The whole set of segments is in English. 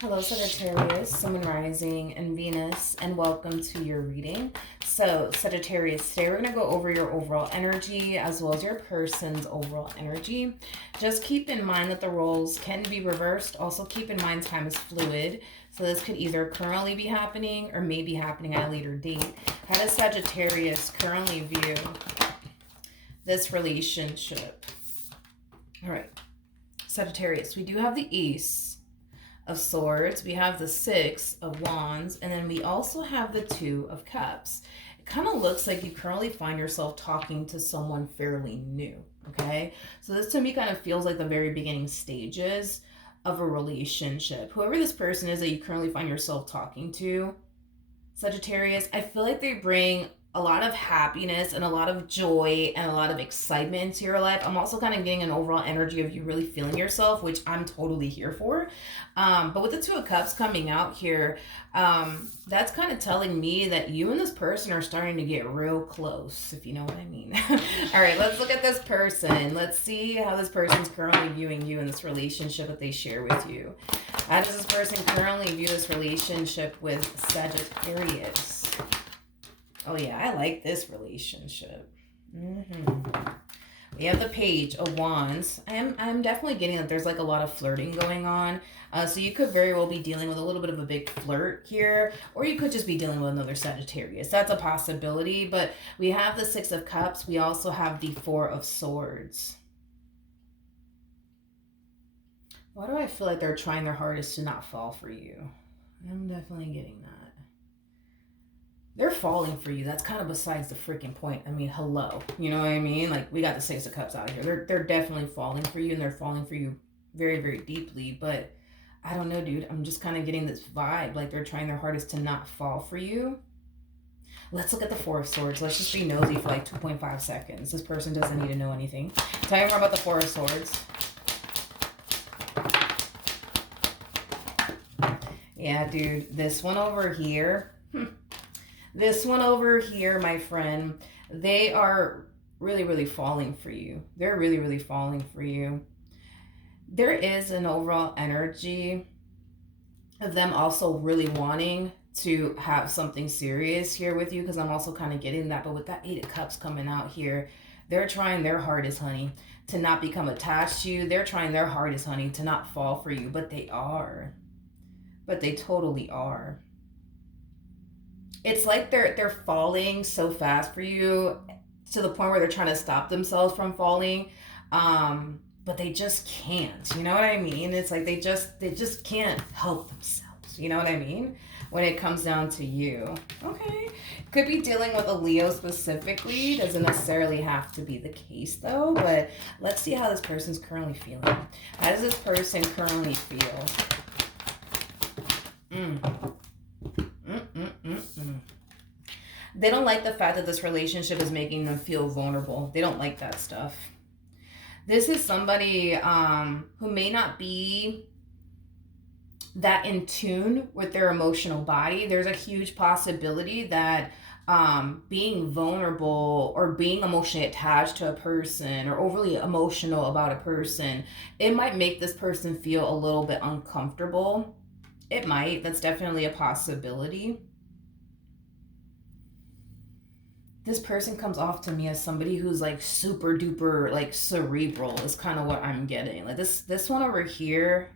Hello, Sagittarius, Sun, Moon, Rising, and Venus, and welcome to your reading. So, Sagittarius, today we're going to go over your overall energy as well as your person's overall energy. Just keep in mind that the roles can be reversed. Also, keep in mind time is fluid. So, this could either currently be happening or may be happening at a later date. How does Sagittarius currently view this relationship? All right, Sagittarius, we do have the Ace of Swords, we have the Six of Wands, and then we also have the Two of Cups. It kind of looks like you currently find yourself talking to someone fairly new, okay? So this to me kind of feels like the very beginning stages of a relationship. Whoever this person is that you currently find yourself talking to, Sagittarius, I feel like they bring a lot of happiness and a lot of joy and a lot of excitement into your life. I'm also kind of getting an overall energy of you really feeling yourself, which I'm totally here for. But with the Two of Cups coming out here, that's kind of telling me that you and this person are starting to get real close, if you know what I mean. All right, let's look at this person. Let's see how this person's currently viewing you in this relationship that they share with you. How does this person currently view this relationship with Sagittarius? Oh yeah, I like this relationship. We have the Page of Wands. I'm definitely getting that there's like a lot of flirting going on. So you could very well be dealing with a little bit of a big flirt here, or you could just be dealing with another Sagittarius. That's a possibility. But we have the Six of Cups. We also have the Four of Swords. Why do I feel like they're trying their hardest to not fall for you? I'm definitely getting that. They're falling for you. That's kind of besides the freaking point. I mean, hello. You know what I mean? Like, we got the Six of Cups out here. They're definitely falling for you, and they're falling for you very, very deeply. But I don't know, dude. I'm just kind of getting this vibe. Like, they're trying their hardest to not fall for you. Let's look at the Four of Swords. Let's just be nosy for like 2.5 seconds. This person doesn't need to know anything. Tell me more about the Four of Swords. Yeah, dude. This one over here. This one over here, my friend, they are really, really falling for you. They're really, really falling for you. There is an overall energy of them also really wanting to have something serious here with you, because I'm also kind of getting that. But with that Eight of Cups coming out here, they're trying their hardest, honey, to not become attached to you. They're trying their hardest, honey, to not fall for you. But they are. But they totally are. It's like they're falling so fast for you to the point where they're trying to stop themselves from falling, but they just can't. You know what I mean? It's like they just can't help themselves. You know what I mean? When it comes down to you, okay, could be dealing with a Leo specifically. Doesn't necessarily have to be the case though. But let's see how this person's currently feeling. How does this person currently feel? They don't like the fact that this relationship is making them feel vulnerable. They don't like that stuff. This is somebody who may not be that in tune with their emotional body. There's a huge possibility that being vulnerable or being emotionally attached to a person or overly emotional about a person, it might make this person feel a little bit uncomfortable. It might. That's definitely a possibility. This person comes off to me as somebody who's like super duper like cerebral is kind of what I'm getting. Like this one over here,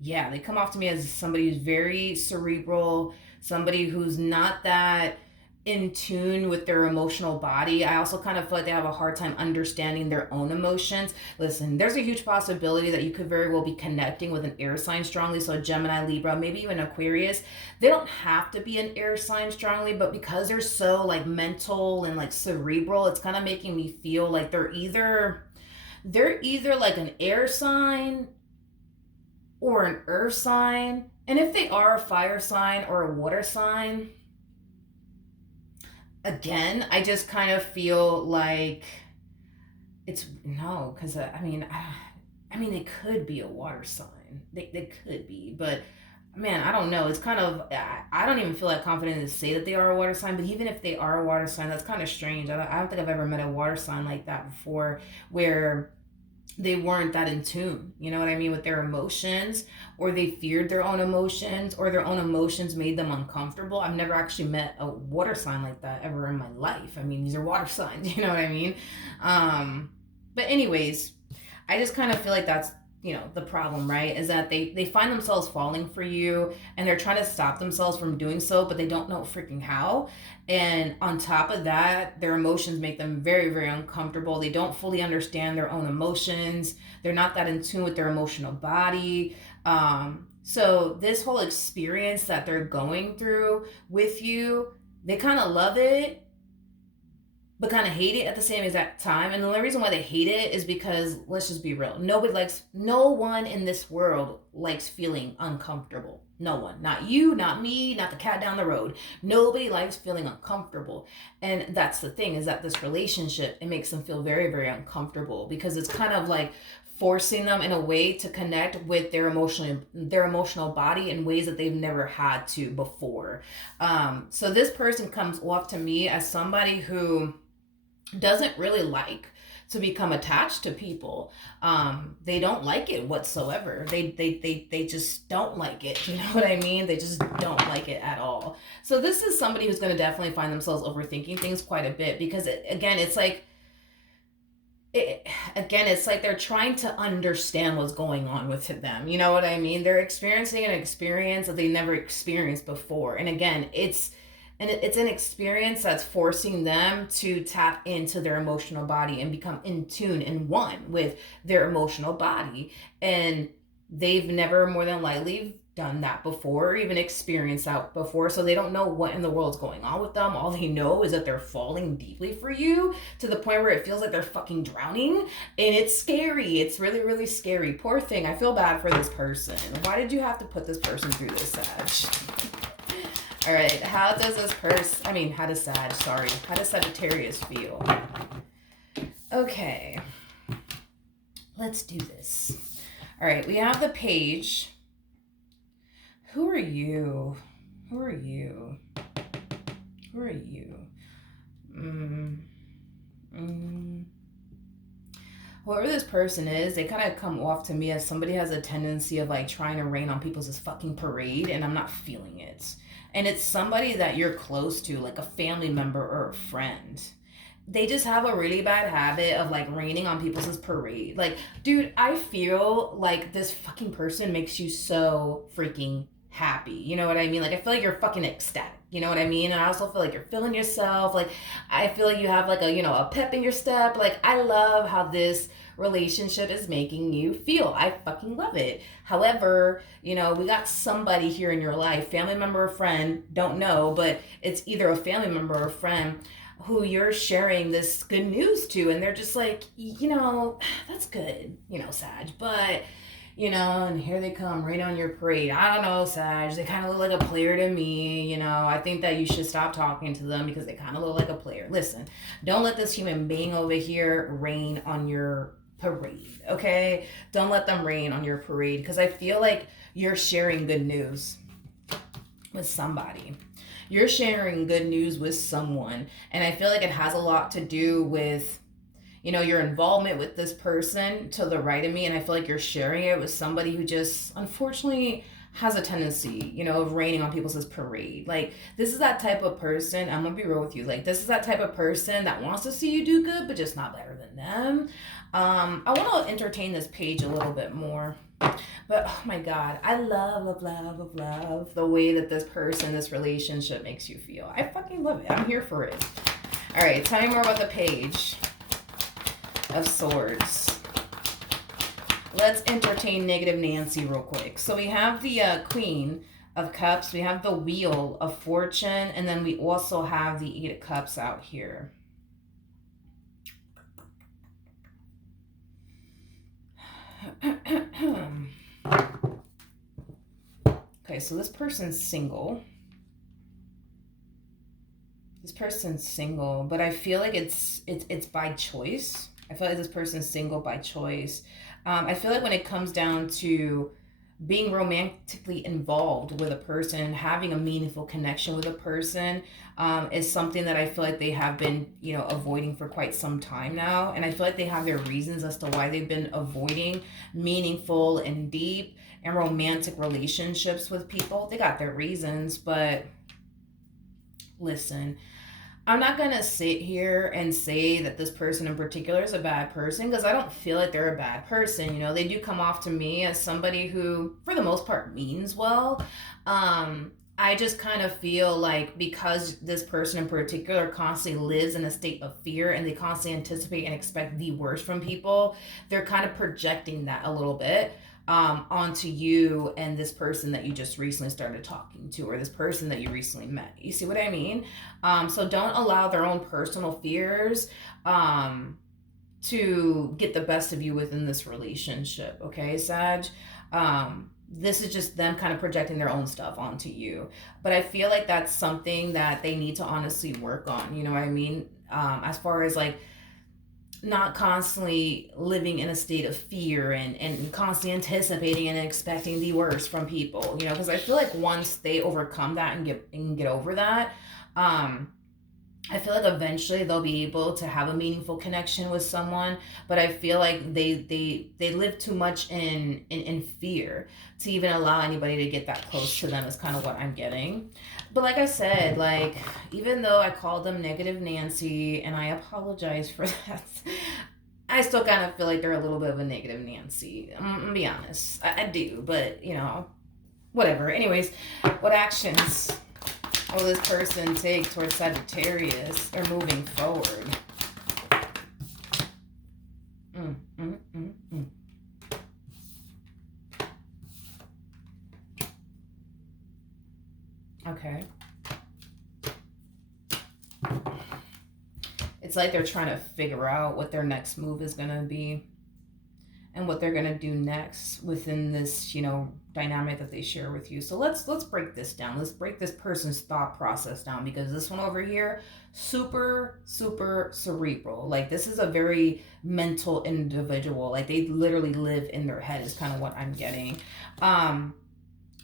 yeah, they come off to me as somebody who's very cerebral, somebody who's not that in tune with their emotional body. I also kind of feel like they have a hard time understanding their own emotions. Listen, there's a huge possibility that you could very well be connecting with an air sign strongly. So a Gemini, Libra, maybe even Aquarius. They don't have to be an air sign strongly, but because they're so like mental and like cerebral, it's kind of making me feel like they're either like an air sign or an earth sign. And if they are a fire sign or a water sign, again, I just kind of feel like it's no, because I mean, they could be a water sign. They could be, but man, I don't know. It's kind of, I don't even feel that confident to say that they are a water sign, but even if they are a water sign, that's kind of strange. I don't think I've ever met a water sign like that before, where they weren't that in tune, you know what I mean, with their emotions, or they feared their own emotions, or their own emotions made them uncomfortable. I've never actually met a water sign like that ever in my life. I mean, these are water signs, you know what I mean? But anyways, I just kind of feel like that's, the problem, right? Is that they find themselves falling for you, and they're trying to stop themselves from doing so, but they don't know freaking how. And on top of that, their emotions make them very, very uncomfortable. They don't fully understand their own emotions. They're not that in tune with their emotional body. So this whole experience that they're going through with you, they kind of love it, but kind of hate it at the same exact time. And the only reason why they hate it is because, let's just be real, no one in this world likes feeling uncomfortable. No one. Not you, not me, not the cat down the road. Nobody likes feeling uncomfortable. And that's the thing, is that this relationship, it makes them feel very, very uncomfortable, because it's kind of like forcing them in a way to connect with their emotional body in ways that they've never had to before. So this person comes off to me as somebody who doesn't really like to become attached to people. They don't like it whatsoever. They just don't like it. You know what I mean? They just don't like it at all. So this is somebody who's going to definitely find themselves overthinking things quite a bit, because it's like they're trying to understand what's going on with them. You know what I mean? They're experiencing an experience that they never experienced before. And again, it's an experience that's forcing them to tap into their emotional body and become in tune and one with their emotional body. And they've never more than likely done that before, or even experienced that before. So they don't know what in the world's going on with them. All they know is that they're falling deeply for you, to the point where it feels like they're fucking drowning. And it's scary. It's really, really scary. Poor thing. I feel bad for this person. Why did you have to put this person through this, Sag? All right, how does Sagittarius feel? Okay, let's do this. All right, we have the page. Who are you? Who are you? Who are you? Whoever this person is, they kind of come off to me as somebody has a tendency of like trying to rain on people's fucking parade, and I'm not feeling it. And it's somebody that you're close to, like a family member or a friend. They just have a really bad habit of like raining on people's parade. Like, dude, I feel like this fucking person makes you so freaking happy. You know what I mean? Like, I feel like you're fucking ecstatic. You know what I mean? And I also feel like you're feeling yourself. Like, I feel like you have like a pep in your step. Like, I love how this relationship is making you feel. I fucking love it. However, we got somebody here in your life, family member or friend, don't know, but it's either a family member or a friend who you're sharing this good news to, and they're just like, that's good, Sag, but and here they come right on your parade. I don't know, Sag. They kind of look like a player to me. I think that you should stop talking to them because they kind of look like a player. Listen, don't let this human being over here rain on your parade, okay? Don't let them rain on your parade, because I feel like you're sharing good news with somebody. You're sharing good news with someone, and I feel like it has a lot to do with your involvement with this person to the right of me, and I feel like you're sharing it with somebody who just unfortunately has a tendency, of raining on people's parade. Like, this is that type of person, I'm gonna be real with you, like, this is that type of person that wants to see you do good, but just not better than them. I want to entertain this page a little bit more. But, oh my God, I love the way that this relationship makes you feel. I fucking love it. I'm here for it. All right, tell me more about the Page of Swords. Let's entertain negative Nancy real quick. So we have the Queen of Cups, we have the Wheel of Fortune, and then we also have the Eight of Cups out here. Okay, so this person's single. But I feel like it's by choice. I feel like this person's single by choice. I feel like when it comes down to being romantically involved with a person, having a meaningful connection with a person, is something that I feel like they have been, avoiding for quite some time now. And I feel like they have their reasons as to why they've been avoiding meaningful and deep and romantic relationships with people. They got their reasons, but listen, I'm not gonna sit here and say that this person in particular is a bad person, because I don't feel like they're a bad person. They do come off to me as somebody who, for the most part, means well. I just kind of feel like, because this person in particular constantly lives in a state of fear and they constantly anticipate and expect the worst from people, they're kind of projecting that a little bit onto you and this person that you just recently started talking to, or this person that you recently met. You see what I mean? So don't allow their own personal fears to get the best of you within this relationship, okay, Sag? This is just them kind of projecting their own stuff onto you. But I feel like that's something that they need to honestly work on, you know what I mean? As far as like not constantly living in a state of fear and constantly anticipating and expecting the worst from people, because I feel like once they overcome that and get over that, I feel like eventually they'll be able to have a meaningful connection with someone. But I feel like they live too much in fear to even allow anybody to get that close to them, is kind of what I'm getting. But like I said, like, even though I called them Negative Nancy, and I apologize for that, I still kind of feel like they're a little bit of a Negative Nancy. I'm gonna be honest. I do, but whatever. Anyways, what actions will this person take towards Sagittarius or moving forward? Mm, mm, mm, mm. Okay. It's like they're trying to figure out what their next move is going to be and what they're going to do next within this, dynamic that they share with you. So let's break this down. Let's break this person's thought process down, because this one over here, super cerebral. Like, this is a very mental individual. Like, they literally live in their head, is kind of what I'm getting.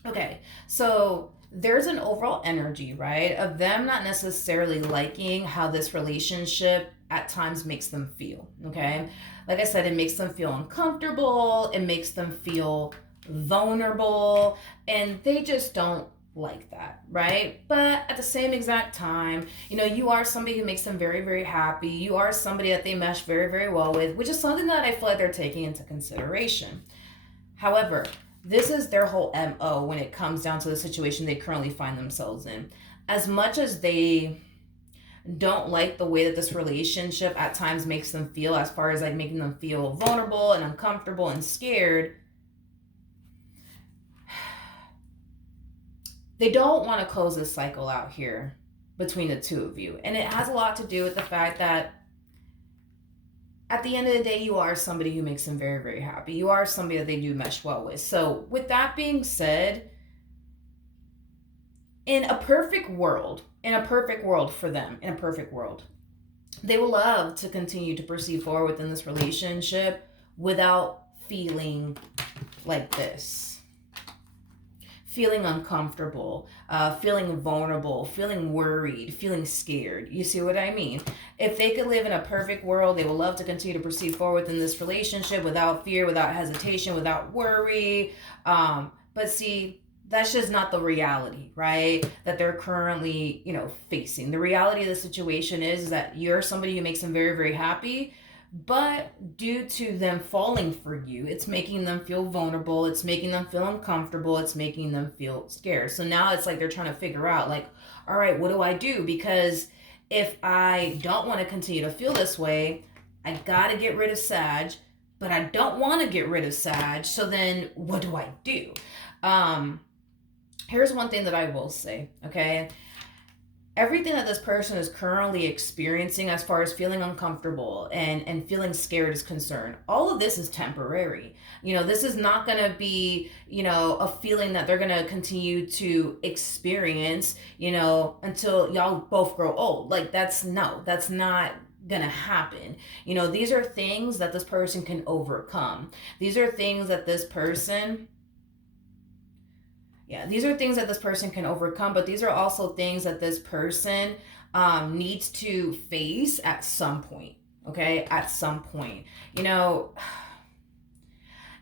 Okay, so there's an overall energy, right, of them not necessarily liking how this relationship at times makes them feel, okay? Like I said, it makes them feel uncomfortable, it makes them feel vulnerable, and they just don't like that, right? But at the same exact time, you are somebody who makes them very, very happy. You are somebody that they mesh very, very well with, which is something that I feel like they're taking into consideration. However, this is their whole MO when it comes down to the situation they currently find themselves in. As much as they don't like the way that this relationship at times makes them feel, as far as like making them feel vulnerable and uncomfortable and scared, they don't want to close this cycle out here between the two of you. And it has a lot to do with the fact that at the end of the day, you are somebody who makes them very, very happy. You are somebody that they do mesh well with. So with that being said, in a perfect world for them, in a perfect world, they will love to continue to proceed forward within this relationship without feeling like this. Feeling uncomfortable, feeling vulnerable, feeling worried, feeling scared. You see what I mean? If they could live in a perfect world, they would love to continue to proceed forward within this relationship without fear, without hesitation, without worry. But see, that's just not the reality, right? That they're currently, facing. The reality of the situation is that you're somebody who makes them very, very happy. But due to them falling for you, it's making them feel vulnerable. It's making them feel uncomfortable. It's making them feel scared. So now it's like they're trying to figure out, like, all right, what do I do? Because if I don't want to continue to feel this way, I got to get rid of Sag, but I don't want to get rid of Sag. So then what do I do? Here's one thing that I will say, okay? Everything that this person is currently experiencing as far as feeling uncomfortable and feeling scared is concerned, all of this is temporary. This is not going to be, a feeling that they're going to continue to experience, until y'all both grow old. Like, that's not gonna happen. These are things that this person can overcome. These are things that this person Yeah, these are things that this person can overcome, but these are also things that this person needs to face at some point. Okay, at some point. You know,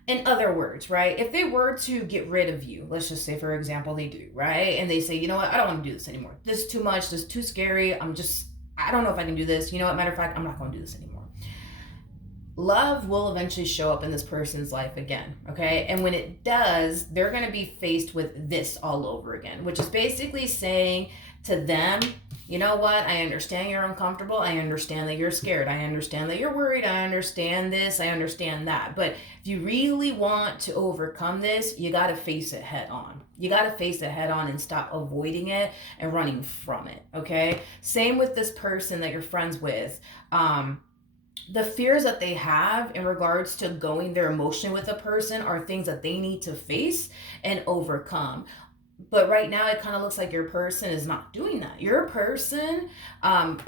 in other words, right? If they were to get rid of you, let's just say, for example, they do, right? And they say, you know what, I don't want to do this anymore. This is too much. This is too scary. I don't know if I can do this. You know what, matter of fact, I'm not going to do this anymore. Love will eventually show up in this person's life again, okay? And when it does, they're going to be faced with this all over again, which is basically saying to them, you know what, I understand you're uncomfortable. I understand that you're scared. I understand that you're worried. I understand this. I understand that. But if you really want to overcome this, you got to face it head on. You got to face it head on and stop avoiding it and running from it, okay? Same with this person that you're friends with. The fears that they have in regards to going there emotionally with a person are things that they need to face and overcome. But right now it kind of looks like your person is not doing that. Your person,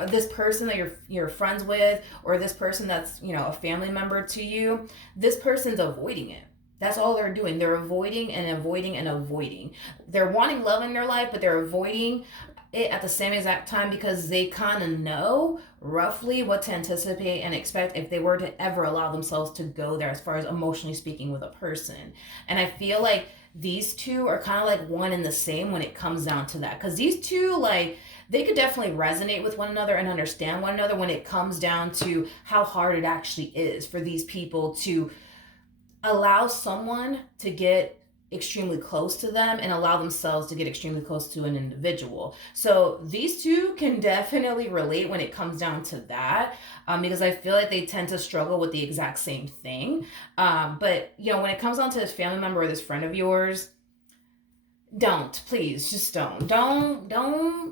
this person that you're friends with, or this person that's, you know, a family member to you, this person's avoiding it. That's all they're doing. They're avoiding and avoiding and avoiding. They're wanting love in their life, but they're avoiding it at the same exact time because they kind of know roughly what to anticipate and expect if they were to ever allow themselves to go there as far as emotionally speaking with a person. And I feel like these two are kind of like one and the same when it comes down to that, because these two, like, they could definitely resonate with one another and understand one another when it comes down to how hard it actually is for these people to allow someone to get extremely close to them and allow themselves to get extremely close to an individual. So these two can definitely relate when it comes down to that, because I feel like they tend to struggle with the exact same thing. But, you know, when it comes down to this family member or this friend of yours, please, just don't. I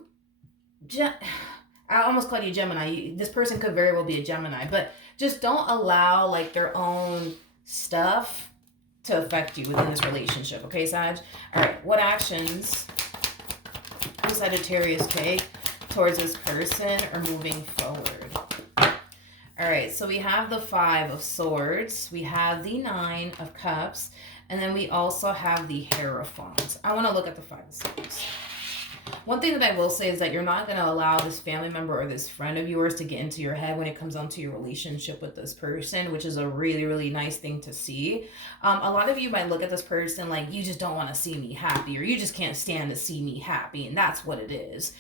almost called you Gemini. This person could very well be a Gemini, but just don't allow like their own stuff to affect you within this relationship. Okay, Sag? All right, what actions does Sagittarius take towards this person or moving forward? All right, so we have the 5 of Swords, we have the 9 of Cups, and then we also have the Hierophant. I want to look at the 5 of Swords. One thing that I will say is that you're not going to allow this family member or this friend of yours to get into your head when it comes down to your relationship with this person, which is a really, really nice thing to see. A lot of you might look at this person like, you just don't want to see me happy, or you just can't stand to see me happy, and that's what it is.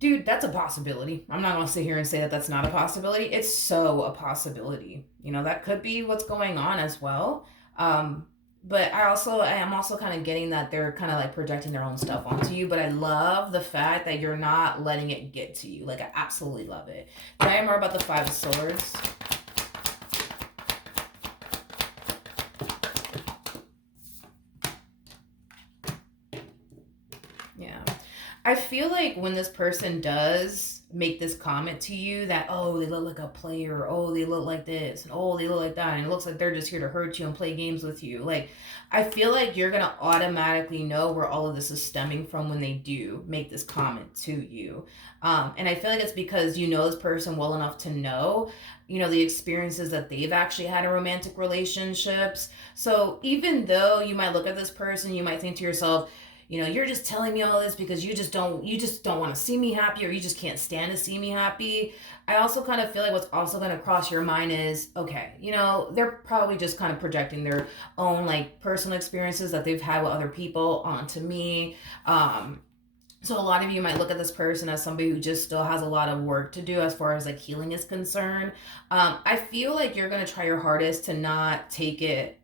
Dude, that's a possibility. I'm not going to sit here and say that that's not a possibility. It's so a possibility. You know, that could be what's going on as well. But I am also kind of getting that they're kind of like projecting their own stuff onto you. But I love the fact that you're not letting it get to you. Like, I absolutely love it. Tell me more about the 5 of Swords. Yeah. I feel like when this person does make this comment to you that, oh, they look like a player, oh, they look like this, and oh, they look like that, and it looks like they're just here to hurt you and play games with you, like, I feel like you're gonna automatically know where all of this is stemming from when they do make this comment to you. And I feel like it's because you know this person well enough to know, you know, the experiences that they've actually had in romantic relationships. So even though you might look at this person, you might think to yourself, you know, you're just telling me all this because you just don't want to see me happy, or you just can't stand to see me happy. I also kind of feel like what's also going to cross your mind is, okay, you know, they're probably just kind of projecting their own like personal experiences that they've had with other people onto me. So a lot of you might look at this person as somebody who just still has a lot of work to do as far as like healing is concerned. I feel like you're going to try your hardest to not take it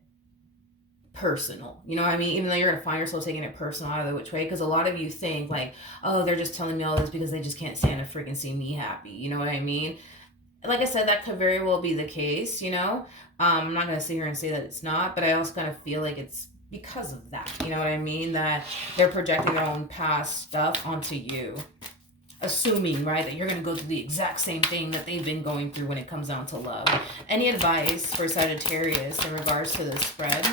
personal, you know what I mean? Even though you're gonna find yourself taking it personal either which way, because a lot of you think like, oh, they're just telling me all this because they just can't stand to freaking see me happy, you know what I mean? Like I said, that could very well be the case, you know. I'm not gonna sit here and say that it's not, but I also kind of feel like it's because of that, you know what I mean, that they're projecting their own past stuff onto you, assuming, right, that you're going to go through the exact same thing that they've been going through when it comes down to love. Any advice for Sagittarius in regards to this spread?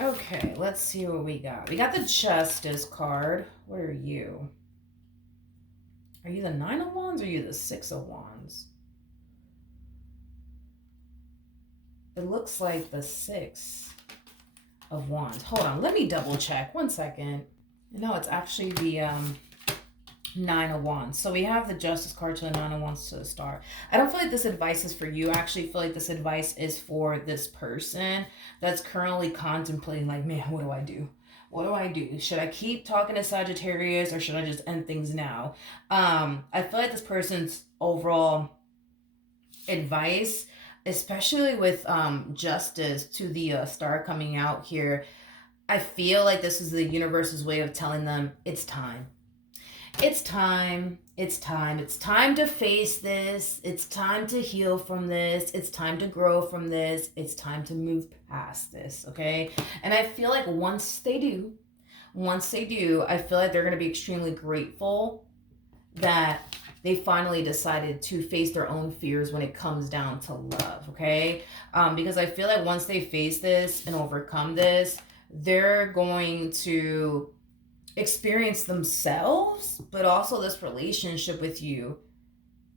Okay, let's see what we got. We got the Justice card. What are you? Are you the 9 of Wands or are you the 6 of Wands? it looks like the 6 of Wands. Hold on, let me double check. 1 second. No, it's actually the 9 of Wands. So we have the Justice card to the 9 of Wands to the Star. I don't feel like this advice is for you. I actually feel like this advice is for this person that's currently contemplating, like, man, what do I do? What do I do? Should I keep talking to Sagittarius or should I just end things now? I feel like this person's overall advice, especially with justice to the star coming out here, I feel like this is the universe's way of telling them it's time. It's time. It's time. It's time to face this. It's time to heal from this. It's time to grow from this. It's time to move past this, okay? And I feel like once they do, I feel like they're going to be extremely grateful that they finally decided to face their own fears when it comes down to love, okay? Because I feel like once they face this and overcome this, they're going to experience themselves, but also this relationship with you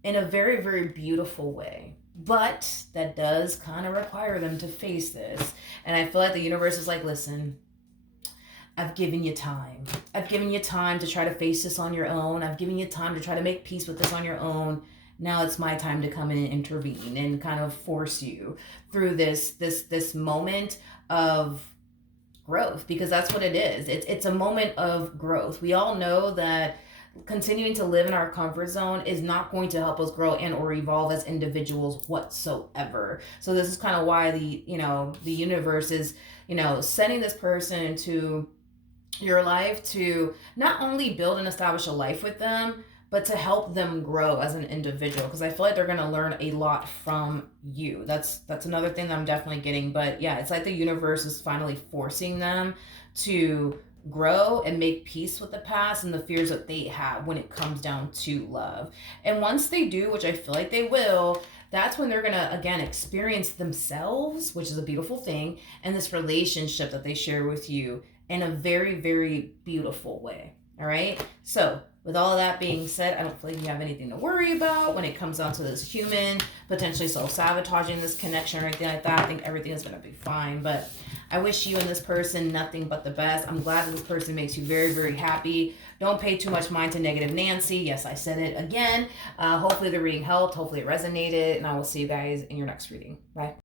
in a very, very beautiful way. But that does kind of require them to face this. And I feel like the universe is like, listen, I've given you time. I've given you time to try to face this on your own. I've given you time to try to make peace with this on your own. Now it's my time to come in and intervene and kind of force you through this moment of growth, because that's what it is. It's a moment of growth. We all know that continuing to live in our comfort zone is not going to help us grow and or evolve as individuals whatsoever. So this is kind of why the universe is sending this person into your life to not only build and establish a life with them, but to help them grow as an individual, because I feel like they're going to learn a lot from you. That's another thing that I'm definitely getting. But yeah, it's like the universe is finally forcing them to grow and make peace with the past and the fears that they have when it comes down to love. And once they do, which I feel like they will, that's when they're going to, again, experience themselves, which is a beautiful thing, and this relationship that they share with you in a very, very beautiful way. All right? So with all of that being said, I don't feel like you have anything to worry about when it comes down to this human potentially self-sabotaging this connection or anything like that. I think everything is going to be fine. But I wish you and this person nothing but the best. I'm glad that this person makes you very, very happy. Don't pay too much mind to negative Nancy. Yes, I said it again. Hopefully the reading helped. Hopefully it resonated. And I will see you guys in your next reading. Bye.